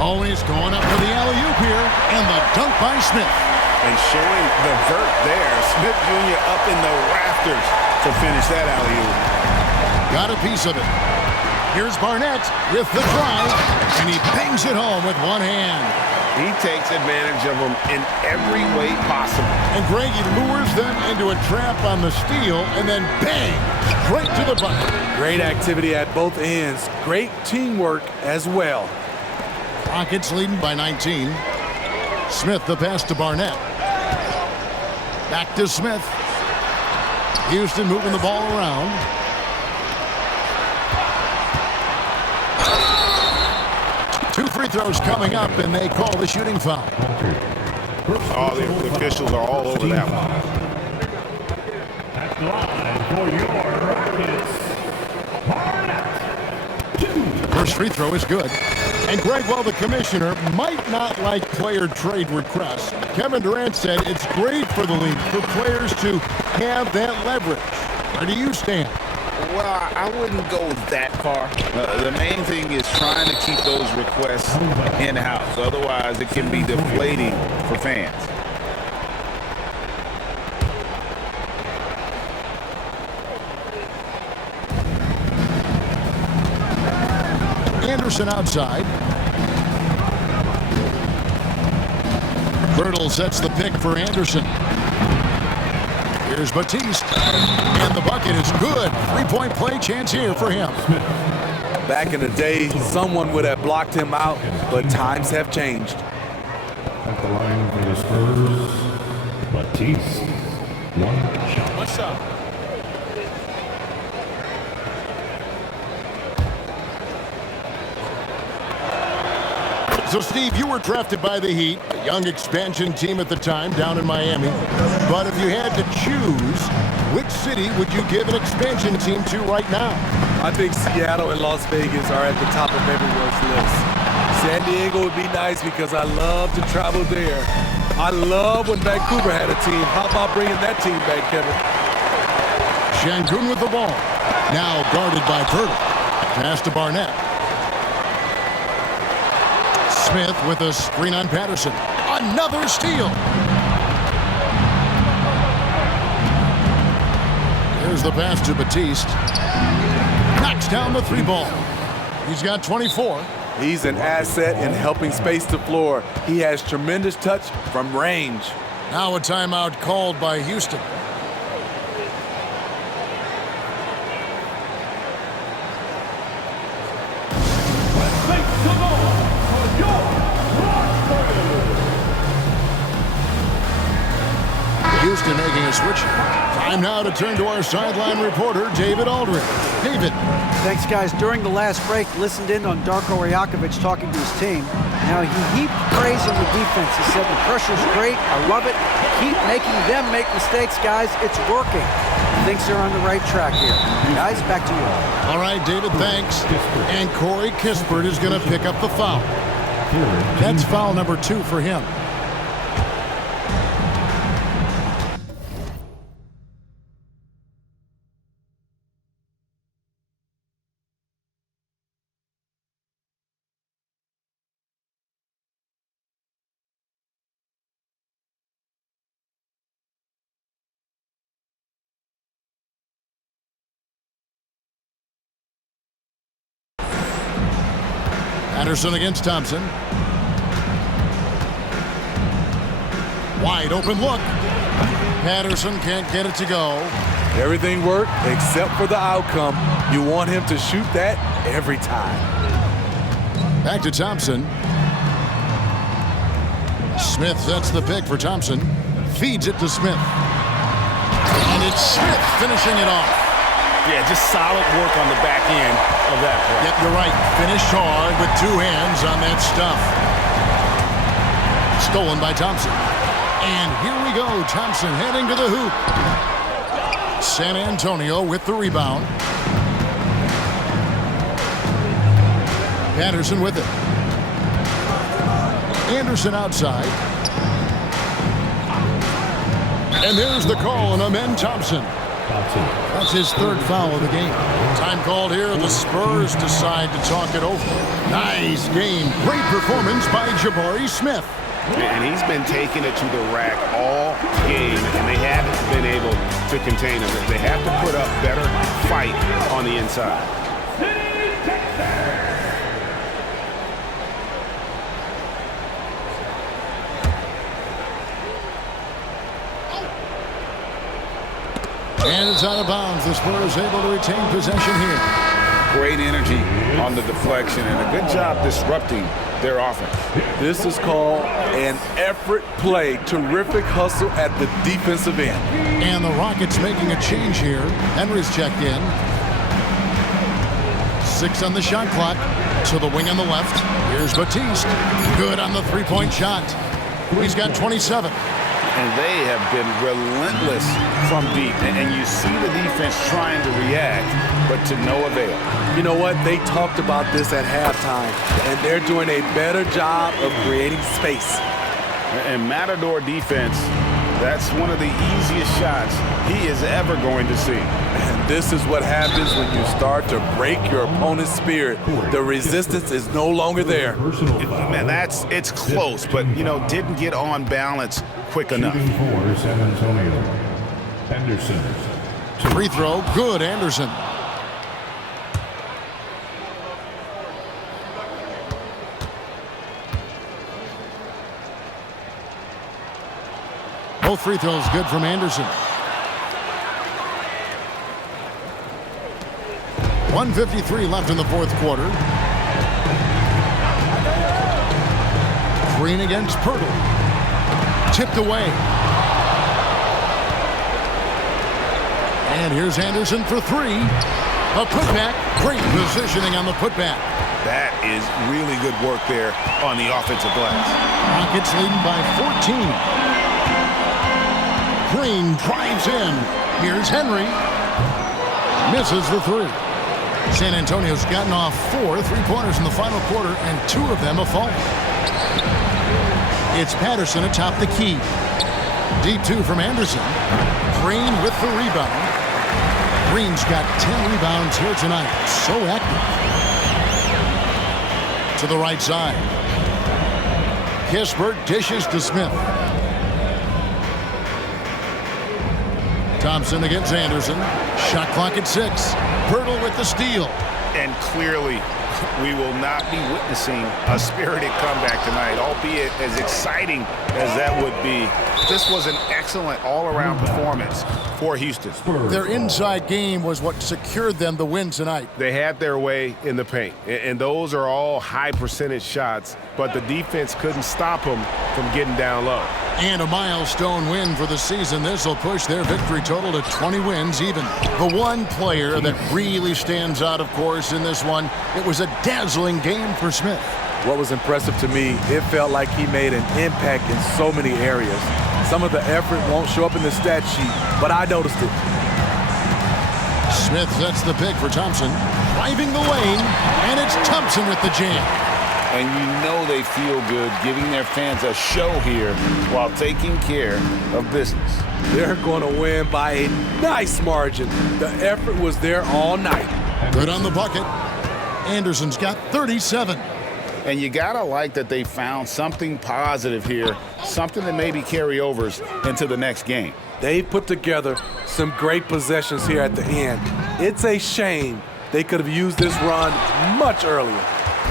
Always going up for the alley-oop here, and the dunk by Smith. And showing the vert there. Smith Jr. up in the rafters to finish that alley-oop. Got a piece of it. Here's Barnett with the drive, and he bangs it home with one hand. He takes advantage of them in every way possible. And Greg, he lures them into a trap on the steal, and then bang, straight to the bucket. Great activity at both ends. Great teamwork as well. Rockets leading by 19. Smith the pass to Barnett. Back to Smith. Houston moving the ball around. Two free throws coming up, and they call the shooting foul. Oh, the officials are all over that one. At the line for your Rockets. First free throw is good. And Greg, while the commissioner might not like player trade requests, Kevin Durant said it's great for the league for players to have that leverage. Where do you stand? Well, I wouldn't go that far. The main thing is trying to keep those requests in-house. Otherwise, it can be deflating for fans. Anderson outside. Birtle sets the pick for Anderson. Here's Batiste. And the bucket is good. 3-point play chance here for him. Back in the day, someone would have blocked him out, but times have changed. At the line for the Spurs, Batiste. One shot. What's up? So, Steve, you were drafted by the Heat, a young expansion team at the time down in Miami. But if you had to choose, which city would you give an expansion team to right now? I think Seattle and Las Vegas are at the top of everyone's list. San Diego would be nice because I love to travel there. I love when Vancouver had a team. How about bringing that team back, Kevin? Şengün with the ball. Now guarded by Birtle. Pass to Barnett. Smith with a screen on Patterson. Another steal. There's the pass to Batiste. Knocks down the 3 ball. He's got 24. He's an asset in helping space the floor. He has tremendous touch from range. Now a timeout called by Houston. Houston making a switch. Time now to turn to our sideline reporter, David Aldridge. David. Thanks, guys. During the last break, listened in on Darko Rajakovic talking to his team. Now, he heaped praise on the defense. He said, the pressure's great. I love it. Keep making them make mistakes, guys. It's working. He thinks they're on the right track here. Guys, back to you. All right, David, thanks. And Corey Kispert is going to pick up the foul. That's foul number 2 for him. Anderson against Thompson. Wide open look. Patterson can't get it to go. Everything worked except for the outcome. You want him to shoot that every time. Back to Thompson. Smith sets the pick for Thompson. Feeds it to Smith. And it's Smith finishing it off. Yeah, just solid work on the back end of that play. Yep, you're right. Finished hard with 2 hands on that stuff. Stolen by Thompson. And here we go. Thompson heading to the hoop. San Antonio with the rebound. Patterson with it. Anderson outside. And there's the call on Amen Thompson. That's his 3rd foul of the game. Time called here. The Spurs decide to talk it over. Nice game. Great performance by Jabari Smith. And he's been taking it to the rack all game, and they haven't been able to contain him. They have to put up better fight on the inside. And it's out of bounds. The Spurs able to retain possession here. Great energy on the deflection and a good job disrupting their offense. This is called an effort play. Terrific hustle at the defensive end. And the Rockets making a change here. Henry's checked in. 6 on the shot clock. To the wing on the left. Here's Batiste. Good on the 3-point shot. He's got 27. And they have been relentless from deep. And you see the defense trying to react, but to no avail. You know what? They talked about this at halftime, and they're doing a better job of creating space. And Matador defense, that's one of the easiest shots he is ever going to see. And this is what happens when you start to break your opponent's spirit. The resistance is no longer there. Man, it's close, but, didn't get on balance quick enough. For San Antonio, Anderson. Free throw, good, Anderson. Both free throws good from Anderson. 1:53 left in the 4th quarter. Green against Pirtle. Tipped away. And here's Anderson for 3. A putback. Great positioning on the putback. That is really good work there on the offensive glass. Rockets leading by 14. Green drives in. Here's Henry. Misses the 3. San Antonio's gotten off 4 3-pointers in the final quarter, and 2 of them have fallen. It's Patterson atop the key. Deep 2 from Anderson. Green with the rebound. Green's got 10 rebounds here tonight. So active. To the right side. Kispert dishes to Smith. Thompson against Anderson. Shot clock at 6. Pirtle with the steal. And clearly, we will not be witnessing a spirited comeback tonight, albeit as exciting as that would be. This was an excellent all-around performance for Houston. Their inside game was what secured them the win tonight. They had their way in the paint, and those are all high-percentage shots, but the defense couldn't stop them from getting down low. And a milestone win for the season. This will push their victory total to 20 wins even. The one player that really stands out, of course, in this one, it was a dazzling game for Smith. What was impressive to me, it felt like he made an impact in so many areas. Some of the effort won't show up in the stat sheet, but I noticed it. Smith sets the pick for Thompson, driving the lane, and it's Thompson with the jam. And you know they feel good giving their fans a show here while taking care of business. They're going to win by a nice margin. The effort was there all night. Good on the bucket. Anderson's got 37. And you gotta like that they found something positive here, something that maybe carryovers into the next game. They put together some great possessions here at the end. It's a shame they could have used this run much earlier.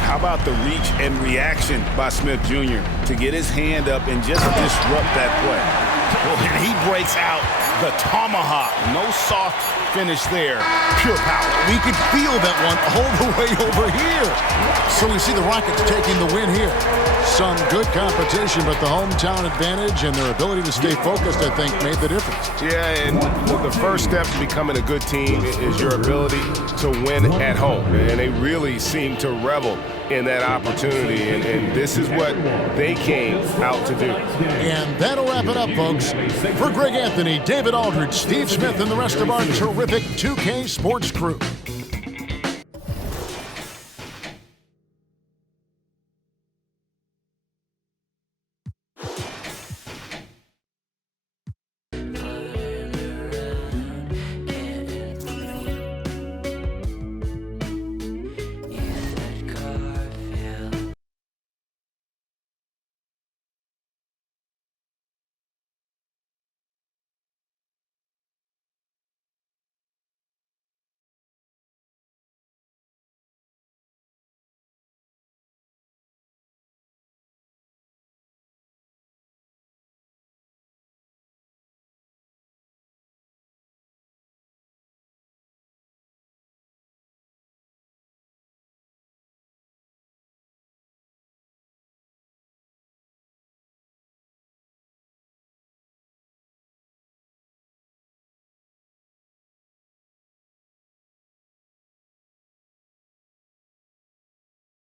How about the reach and reaction by Smith Jr. to get his hand up and just disrupt that play? Well, and he breaks out the tomahawk. No soft finish there. Pure power. We could feel that one all the way over here. So we see the Rockets taking the win here. Some good competition, but the hometown advantage and their ability to stay focused, I think, made the difference. Yeah, and the first step to becoming a good team is your ability to win at home. And they really seem to revel in that opportunity, and this is what they came out to do. And that'll wrap it up, folks. For Greg Anthony, David Aldridge, Steve Smith, and the rest of our terrific 2K Sports crew,